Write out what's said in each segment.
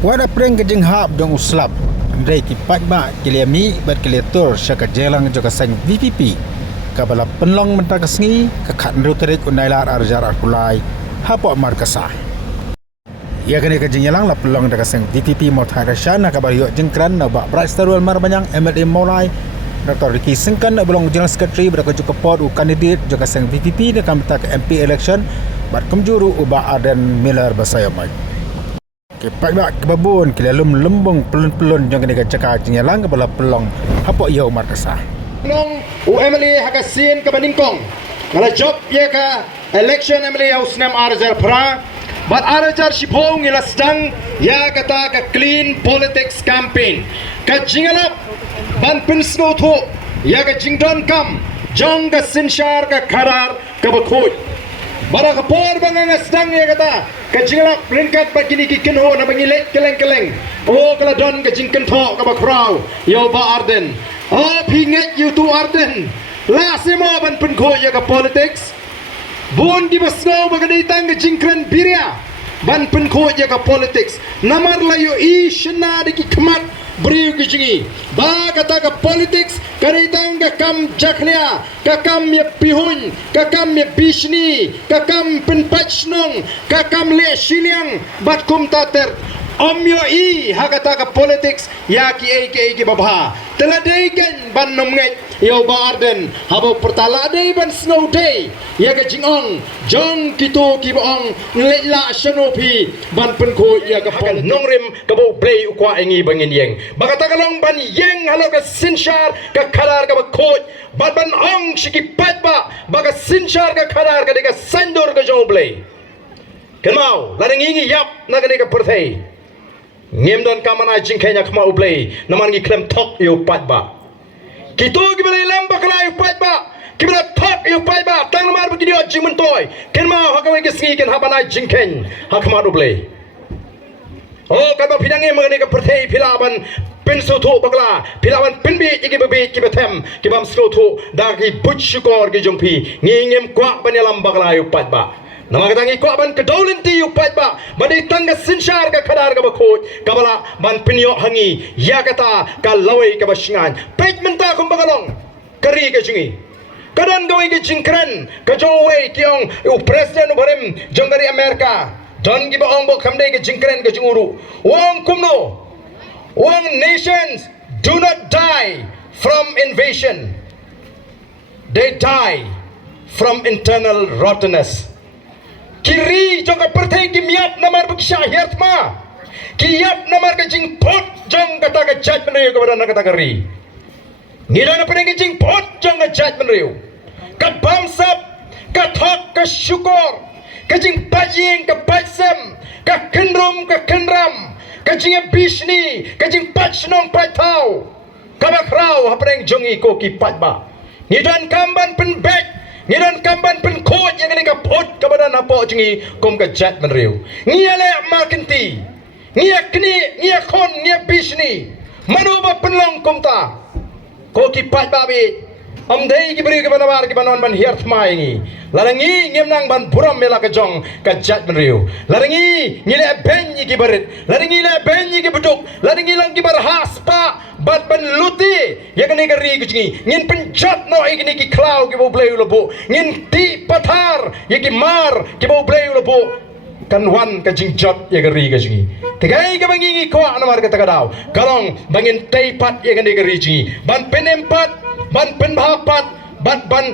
Wada preng kejeng hab dong uslap. Andai ki patba kiliami bat kiliatur syaka jelang joka sang VPP. Kabala penlong mentah kesengi kekat neruterik unailar arjar arkulai hapok markasah. Ia kena kejeng yelang la pelong dekat sang VPP mothai rasyana kabar yok jengkran na bak berat starul marbanyang MLA Maulai Dr. Ricky Sengkan belong General Secretary berkaju kepot u kandidat joka sang VPP dekat mentak MP election bat kemjuru ubah Aden Miller basayamai. Kepak bak kebabun kelalum lembung pelun-pelun yang kena cakap jenyalang kepala pelong hapok ia Umar Kesah. Nong UMLA hakasin ke Baningkong. Kalau job ia ke election MLA Usnam Arjar Pra, bat Arjar Shipong ila sedang ia kata ke clean politics campaign. Ke jingalap ban pinsno tu ia ke jingdon kam jong ke sinshar ke karar ke bekut. Bara kapor bangang sedang ia kata kajingalap ringkat begini kikin ho na bangilek keleng-keleng. Oh kala don kajingkan thok ka bakrau yo ba Arden. Oh pinget you tu Arden. La semo ban pun ko ya ka politics. Bun di basgo bagadi tang kajingkran biria. Ban pun ko ya ka politics. Namar layo I shena de ki kmat beriu kejingi. Ba kata ka politics karitang ka kam jaknia ka kam ya pihun ka kam ya bishni ka kam penpachnong ka kam le shiliang bat kum tater omyo I hakata ka politics ya ki ki babha teladai kan ban nomnget yo ba Arden habo pertala dei ban snow day ya ka jingong jong kito ki bong lela shanopi ban penko ya ka pol nongrim ka bo play ukwa engi bangin yeng bakata kalong ban yeng halo ka sinshar ka kalar ka bakot ban ong shiki patba baga sinshar ka kalar ka deka sandor ka jong play kemau ladang ingi yap na ka deka perthai ngem don kamana jingkenya kemau play naman ngi klem tok yo patba kito gibala lamba kala yo patba kibala tok yo patba tang mar begini o jing mentoy kemau hakawe gisngi ken habana jingken hakma do play oh kaba pidange magane ka perthai pilaban penso thu bagla pilawan pinbi iki bebi ki betem ki bam slo thu dagi butchukor ki jongpi ngingem kwa banyalam bagla yo patba nama katangi kwa ban kedolenti yo patba badi tangga sinshar ka khadar ka bakhot kabala ban pinyo hangi ya kata ka lawai ka basingan pej menta kum bagalong kari ka jingi kadan gawai ka jingkran ka jowai kiong u president barim jongari Amerika don gi ba ong bo khamde ka jingkran ka jinguru wong kumno One nations do not die from invasion. They die from internal rottenness. Kiri jong ka perthai ki miat namar buksha hirtma. Kiyap namar ka jing pot jong kata ka judgment riu ka badana kata kari. Nila na peneng jing pot jong ka judgment riu. Ka bamsap, ka thok, ka syukur, ka jing pajing, ka pajsem, ka kendrum, ka kendram. Kajing bishni, kajing pachnong patau, kabakrau hapreng jongi ko ki patba. Ngidan kamban pen bek, ngidan kamban pen kot yang ni kapot kabadan apa jongi kom ka jat menriu. Ngiale markenti, ngiakni, ngiakon, ngiabishni, manuba penlong komta. Ko ki patba bi. Amdai ki beri ke banawar ki banon ban hirt mai larangi ngemnang ban buram mela ka jong ka jat menriu larangi ngile benyi ki berit larangi le benyi ki beduk larangi lang ki barhas pa bat ban luti ya kene gari ki jingi ngin penjat no igni ki klau ki bo bleu lobo ngin ti pathar ya ki mar ki bo bleu lobo kan wan ka jingjot ya gari ka jingi tegai ka bangi kwa na mar ka tagadau kalong bangin teipat ya kene gari jingi ban penempat ban penbahapat ban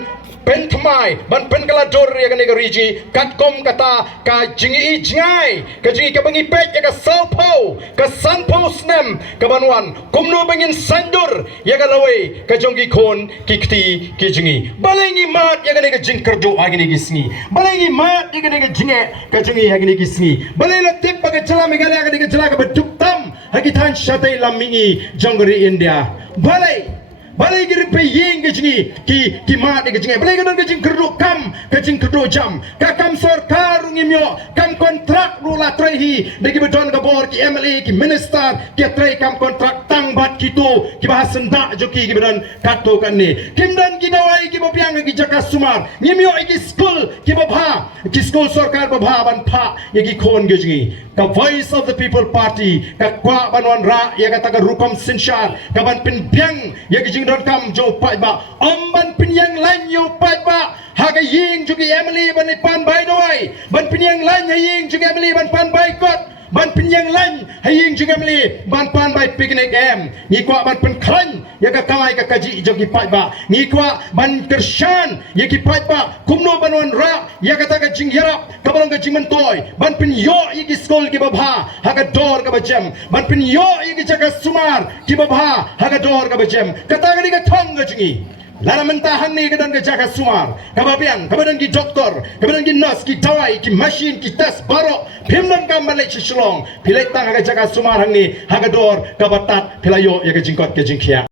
pentmai ban pengalador ya kan riji katkom kata ka jingi jingai ka jingi ka bangi pet ya ka salpo ka sanpo snem ka banwan kumno bangin sandur ya ka lawai ka jonggi kon kikti ki jingi balengi mat ya kan ka jingkerdo agini gisni balengi mat ya kan ka jinge ka jingi agini gisni balela tip pa ka chala megala ka chala ka beduktam hagitan shatai lamingi jonggri India balai balai giri pe yeng ke jingi ki mat ke jingi balai gadon ke jing kerdo kam ke jing kerdo jam ka kam sarkar ngimyo kam kontrak rula trehi degi bedon ka bor ki MLA ki minister ki trei kam kontrak tang bat kitu ki bahas sendak joki ki bedon kato kan ni kimdan ki dawai Pai ki bopiang ki jaka sumar ngimyo ki school ki bobha ki school sarkar bobha ban pha ki khon ge jingi ka Voice of the People Party ka kwa banwan ra ya ka taga rukom sinshar ka ban pin biang ya ki jing don kam jo pai ba om ban pin yang lan yo pai ba ha ka ying ju ki Emily ban pan bai doi ban pin yang lan ha ying ju ki Emily ban pan bai kot ban pinyang lan haying juga meli ban pan bai picnic em ni kwa ban pen klan ya ka kamai ka kaji jogi pai ba ni kwa ban kershan ya ki pai ba kumno banwan ra ya ka ta ka jing yarap ka ban ka jing man toy ban pin yo ya ki skol ki babha ha ka dor ka bajam ban pin yo ya ki jaka sumar ki babha ha ka dor ka bajam ka ta ka ni ka thong ka jingi Lara mentahan ni kedan ke jaga sumar kabapiang kabadan ki doktor kabadan ki nurse ki dawai ki machine ki tes barok pimdan ka malai chislong pilai tang ka jaga sumar hang ni hagador kabatat pilayo ya ke jingkot ke jingkhia